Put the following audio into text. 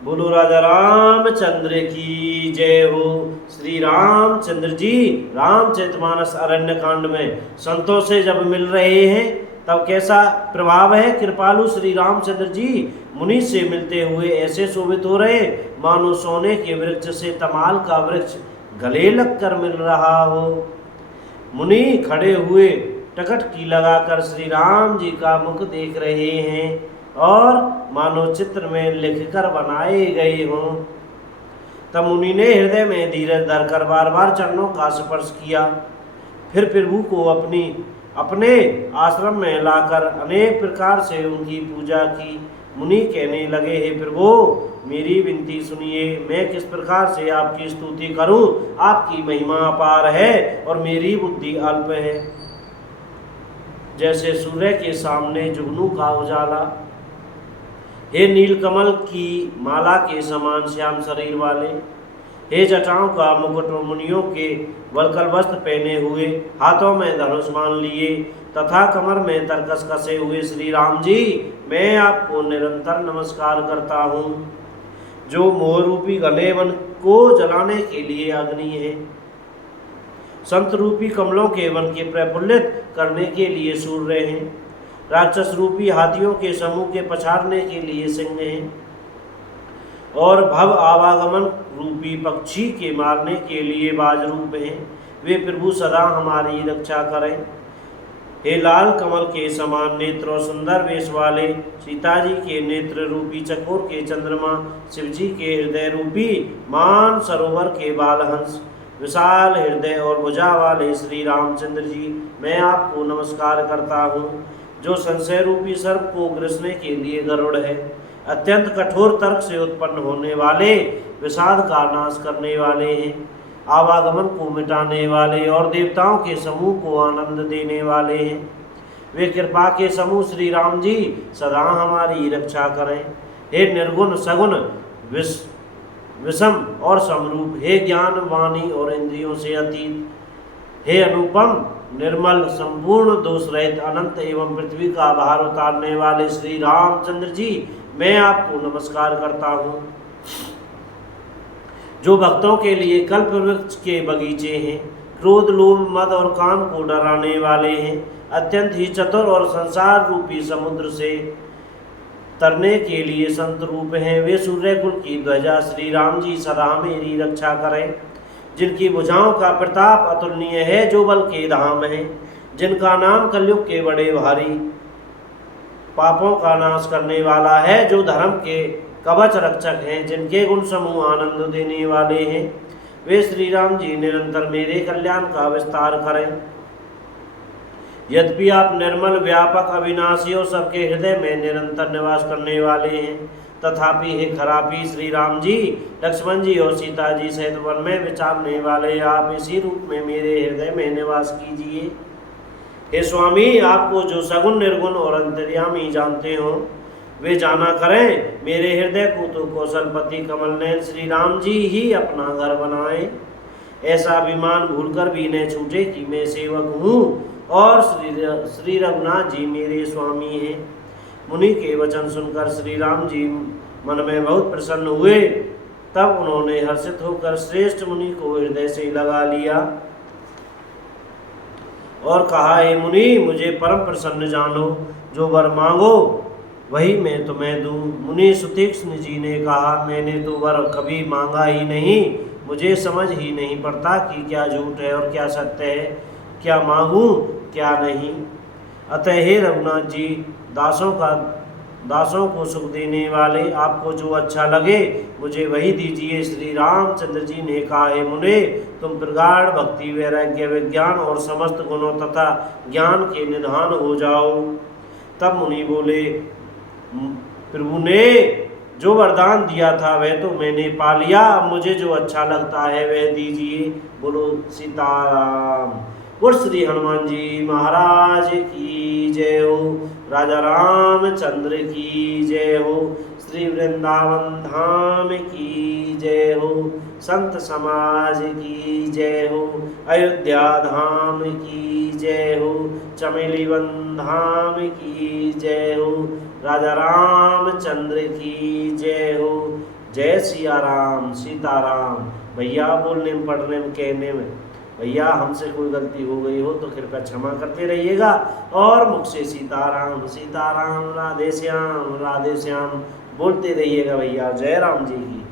बोलो राजा रामचंद्र की जय हो। श्री रामचंद्र जी रामचरितमानस अरण्य कांड में संतों से जब मिल रहे हैं तब कैसा प्रभाव है। कृपालु श्री रामचंद्र जी मुनि से मिलते हुए ऐसे शोभित हो रहे मानो सोने के वृक्ष से तमाल का वृक्ष गले लगकर मिल रहा हो। मुनि खड़े हुए टकटकी लगाकर श्री राम जी का मुख देख रहे हैं और मानो चित्र में लिखकर बनाए गए हों। तब मुनि ने हृदय में धीरज धरकर बार बार चरणों का स्पर्श किया। फिर प्रभु को अपने आश्रम में लाकर अनेक प्रकार से उनकी पूजा की। मुनि कहने लगे, हे प्रभु मेरी विनती सुनिए, मैं किस प्रकार से आपकी स्तुति करूं। आपकी महिमा अपार है और मेरी बुद्धि अल्प है। जैसे सूर्य के सामने जुगनू का उजाला, हे नीलकमल की माला के समान श्याम शरीर वाले, हे जटाओं का मुकुट मुनियों के वल्कल वस्त्र पहने हुए, हाथों में धनुष मान लिए तथा कमर में तरकस कसे हुए श्री राम जी, मैं आपको निरंतर नमस्कार करता हूँ। जो मोह रूपी गलेवन को जलाने के लिए अग्नि है, संत रूपी कमलों के वन के प्रफुल्लित करने के लिए सूर्य हैं, राक्षस रूपी हाथियों के समूह के पछाड़ने के लिए सिंह हैं और भव आवागमन रूपी पक्षी के मारने के लिए बाज रूप हैं। वे प्रभु सदा हमारी रक्षा करें। हे लाल कमल के समान नेत्र और सुंदर वेश वाले, सीता जी के नेत्र रूपी चकोर के चंद्रमा, शिव जी के हृदय रूपी मान सरोवर के बालहंस, विशाल हृदय और भुजा वाले श्री रामचंद्र जी, मैं आपको नमस्कार करता हूँ। जो संशय रूपी सर्प को ग्रसने के लिए गरुड़ है, अत्यंत कठोर तर्क से उत्पन्न होने वाले, विषाद का नाश करने वाले हैं, आवागमन को मिटाने वाले और देवताओं के समूह को आनंद देने वाले हैं। वे कृपा के समूह श्री राम जी सदा हमारी रक्षा करें। हे निर्गुण सगुण विषम और समरूप, हे ज्ञान वाणी और इंद्रियों से अतीत, हे अनुपम निर्मल संपूर्ण दोष रहित अनंत एवं पृथ्वी का भार उतारने वाले श्री रामचंद्र जी, मैं आपको नमस्कार करता हूँ। जो भक्तों के लिए कल्प वृक्ष के बगीचे हैं, क्रोध लोभ मद और काम को डराने वाले हैं, अत्यंत ही चतुर और संसार रूपी समुद्र से तरने के लिए संत रूप हैं, वे सूर्य कुल की ध्वजा श्री राम जी सदा मेरी रक्षा करें। जिनकी भुजाओं का प्रताप अतुलनीय है, जो बल के धाम है, जिनका नाम कलयुग के बड़े भारी पापों का नाश करने वाला है, जो धर्म के कवच रक्षक हैं, जिनके गुण समूह आनंद देने वाले हैं, वे श्री राम जी निरंतर मेरे कल्याण का विस्तार करें। यद्यपि आप निर्मल व्यापक अविनाशी और सबके हृदय में निरंतर निवास करने वाले हैं, तथापि हे खरापी श्री राम जी, लक्ष्मण जी और सीता जी सहित वन में विचारने वाले, आप इसी रूप में मेरे हृदय में निवास कीजिए। हे स्वामी, आपको जो सगुण निर्गुण और अंतर्यामी जानते हो वे जाना करें। मेरे हृदय को तो कौशलपति कमल नयन श्री राम जी ही अपना घर बनाए। ऐसा अभिमान भूलकर भी न छूटे कि मैं सेवक हूँ और श्री रघुनाथ जी मेरे स्वामी हैं। मुनि के वचन सुनकर श्री राम जी मन में बहुत प्रसन्न हुए। तब उन्होंने हर्षित होकर श्रेष्ठ मुनि को हृदय से लगा लिया और कहा, हे मुनि, मुझे परम प्रसन्न जानो, जो वर मांगो वही मैं तुम्हें दूं। मुनि सुतीक्ष्ण जी ने कहा, मैंने तो वर कभी मांगा ही नहीं, मुझे समझ ही नहीं पड़ता कि क्या झूठ है और क्या सत्य है, क्या मांगूं क्या नहीं। अतः हे रघुनाथ जी, दासों को सुख देने वाले, आपको जो अच्छा लगे मुझे वही दीजिए। श्री रामचंद्र जी ने कहा, हे मुने, तुम प्रगाढ़ भक्ति वैराग्य विज्ञान और समस्त गुणों तथा ज्ञान के निधान हो जाओ। तब मुनि बोले, प्रभु ने जो वरदान दिया था वह तो मैंने पा लिया, अब मुझे जो अच्छा लगता है वह दीजिए। बोलो सीताराम। बोल श्री हनुमान जी महाराज की जय हो। राजा रामचंद्र की जय हो। श्री वृंदावन धाम की जय हो। संत समाज की जय हो। अयोध्या धाम की जय हो। चमेली वन धाम की जय हो। राजा रामचंद्र की जय हो। जय सिया राम सीताराम। भैया बोलने में, पढ़ने में, कहने में भैया हमसे कोई गलती हो गई हो तो कृपया क्षमा करते रहिएगा, और मुख से सीताराम सीताराम राधे श्याम बोलते रहिएगा भैया। जय राम जी की।